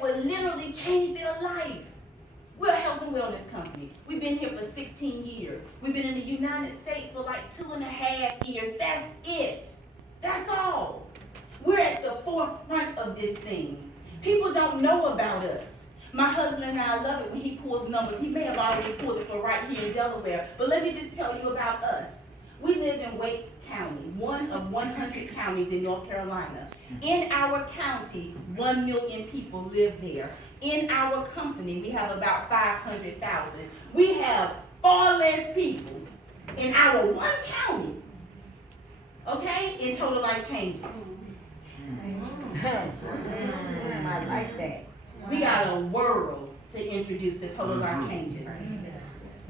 that will literally change their life. We're a health and wellness company. We've been here for 16 years. We've been in the United States for like 2.5 years. That's it. That's all. We're at the forefront of this thing. People don't know about us. My husband and I love it when he pulls numbers. He may have already pulled it for right here in Delaware, but let me just tell you about us. We live in Wake County, one of 100 counties in North Carolina. In our county, 1 million people live there. In our company, we have about 500,000. We have far less people in our one county, okay, in total life changes. I like that. We got a world to introduce to total life changes.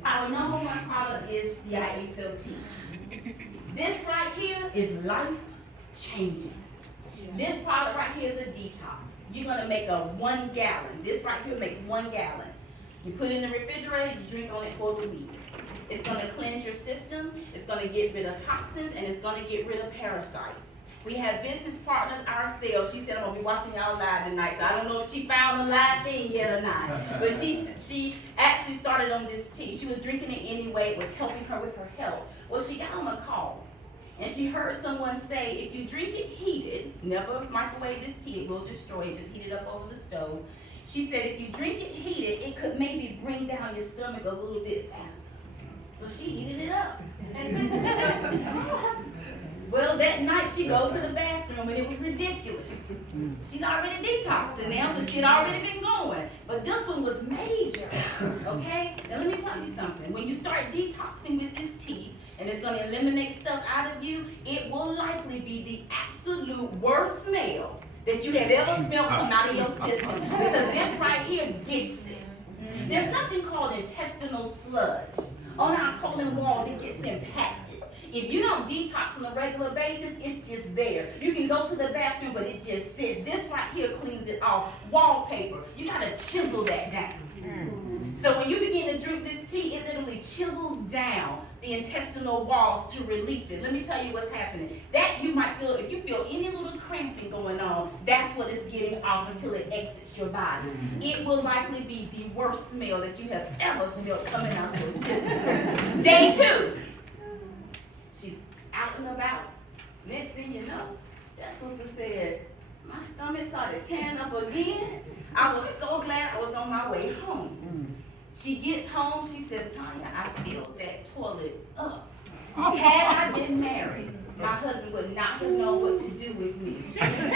Our number one product is the ISOT. This right here is life changing. This product right here is a detox. You're gonna make a 1 gallon. This right here makes 1 gallon. You put it in the refrigerator, you drink on it for the week. It's gonna cleanse your system, it's gonna get rid of toxins, and it's gonna get rid of parasites. We have business partners ourselves. She said, I'm gonna be watching y'all live tonight, so I don't know if she found a live thing yet or not. But she actually started on this tea. She was drinking it anyway, it was helping her with her health. Well, she got on a call, and she heard someone say, if you drink it heated, never microwave this tea, it will destroy it, just heat it up over the stove. She said if you drink it heated, it could maybe bring down your stomach a little bit faster. So she heated it up. Well, that night she goes to the bathroom and it was ridiculous. She's already detoxing now, so she had already been going. But this one was major, okay? Now let me tell you something. When you start detoxing with this tea, and it's going to eliminate stuff out of you, it will likely be the absolute worst smell that you have ever smelled come out of your system. Because this right here gets it. There's something called intestinal sludge. On our colon walls, it gets impacted. If you don't detox on a regular basis, it's just there. You can go to the bathroom, but it just sits. This right here cleans it off. Wallpaper, you got to chisel that down. So when you begin to drink this tea, it literally chisels down the intestinal walls to release it. Let me tell you what's happening. That you might feel, if you feel any little cramping going on, that's what it's getting off until it exits your body. It will likely be the worst smell that you have ever smelled coming out your system. Day 2. She's out and about. Next thing you know, that sister said, my stomach started tearing up again. I was so glad I was on my way home. She gets home, she says, Tonya, I filled that toilet up. Had I been married, my husband would not have known what to do with me. And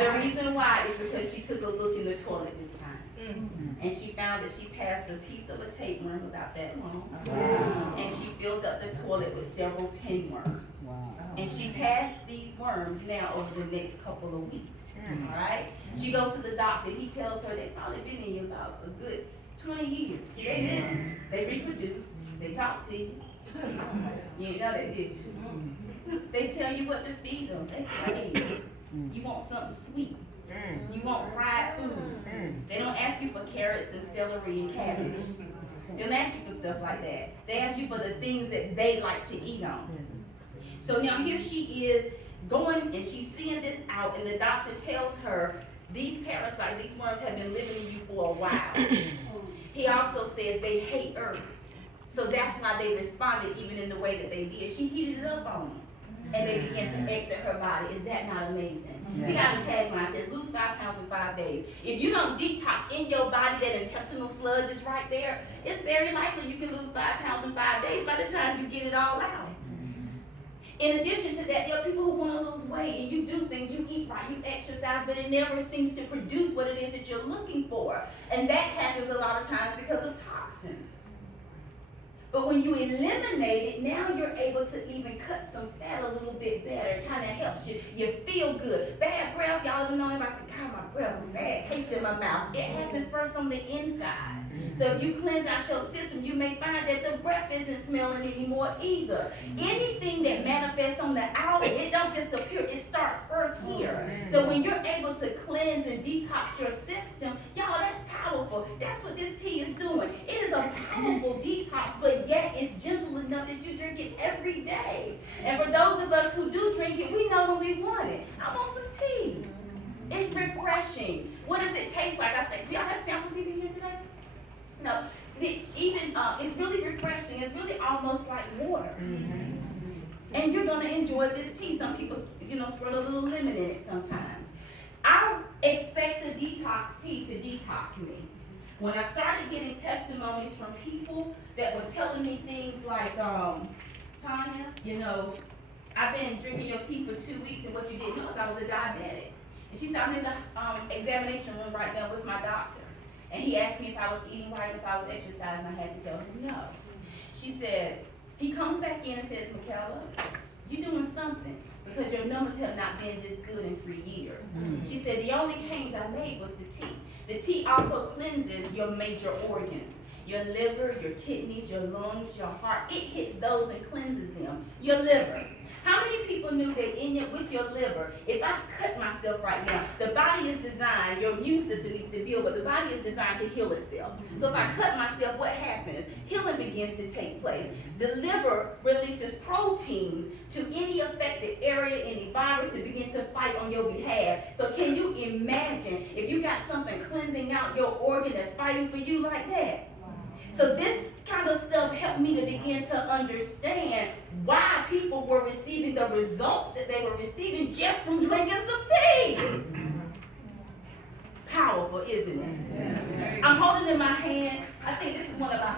the reason why is because she took a look in the toilet this time. And she found that she passed a piece of a tapeworm about that long. And she filled up the toilet with several pinworms. And she passed these worms now over the next couple of weeks. All right? She goes to the doctor. He tells her they've probably been in you about a good 20 years. They live, they reproduce, they talk to you. You didn't know that, did you? They tell you what to feed them. They crave. You want something sweet. You want fried foods. They don't ask you for carrots and celery and cabbage. They don't ask you for stuff like that. They ask you for the things that they like to eat on. So now here she is going and she's seeing this out, and the doctor tells her these parasites, these worms have been living in you for a while. He also says they hate herbs. So that's why they responded even in the way that they did. She heated it up on them, and they began to exit her body. Is that not amazing? We got a tagline that says, lose 5 pounds in 5 days. If you don't detox in your body, that intestinal sludge is right there, it's very likely you can lose 5 pounds in 5 days by the time you get it all out. In addition to that, there are people who want to lose weight, and you do things, you eat right, you exercise, but it never seems to produce what it is that you're looking for. And that happens a lot of times because of toxins. But when you eliminate it, now you're able to even cut some fat a little bit better. It kind of helps you. You feel good. Bad breath, y'all ever know anybody say, God, my breath, bad taste in my mouth. It happens first on the inside. So if you cleanse out your system, you may find that the breath isn't smelling anymore either. Anything that manifests on the out, it don't just appear. It starts first here. So when you're able to cleanse and detox your system, y'all, that's powerful. That's what this tea is doing. It is a powerful detox, but yet it's gentle enough that you drink it every day. And for those of us who do drink it, we know when we want it. I want some tea. It's refreshing. refreshing. What does it taste like? I think, do y'all have samples even here today? No, it's really refreshing. It's really almost like water. And you're gonna enjoy this tea. Some people, squirt a little lemon in it sometimes. I expect the detox tea to detox me. When I started getting testimonies from people that were telling me things like, Tonya, I've been drinking your tea for 2 weeks, and what you didn't know is I was a diabetic. And she said, I'm in the examination room right now with my doctor. And he asked me if I was eating right, if I was exercising. I had to tell him no. She said, he comes back in and says, Michaela, you're doing something, because your numbers have not been this good in 3 years. She said, the only change I made was the tea. The tea also cleanses your major organs. Your liver, your kidneys, your lungs, your heart. It hits those and cleanses them. Your liver. How many people knew that with your liver, if I cut myself right now, the body is designed, your immune system needs to build, but the body is designed to heal itself. So if I cut myself, what happens? Healing begins to take place. The liver releases proteins to any affected area, any virus to begin to fight on your behalf. So can you imagine if you got something cleansing out your organ that's fighting for you like that? So this kind of stuff helped me to begin to understand why people were receiving the results that they were receiving just from drinking some tea. Powerful, isn't it? I'm holding in my hand, I think this is one of my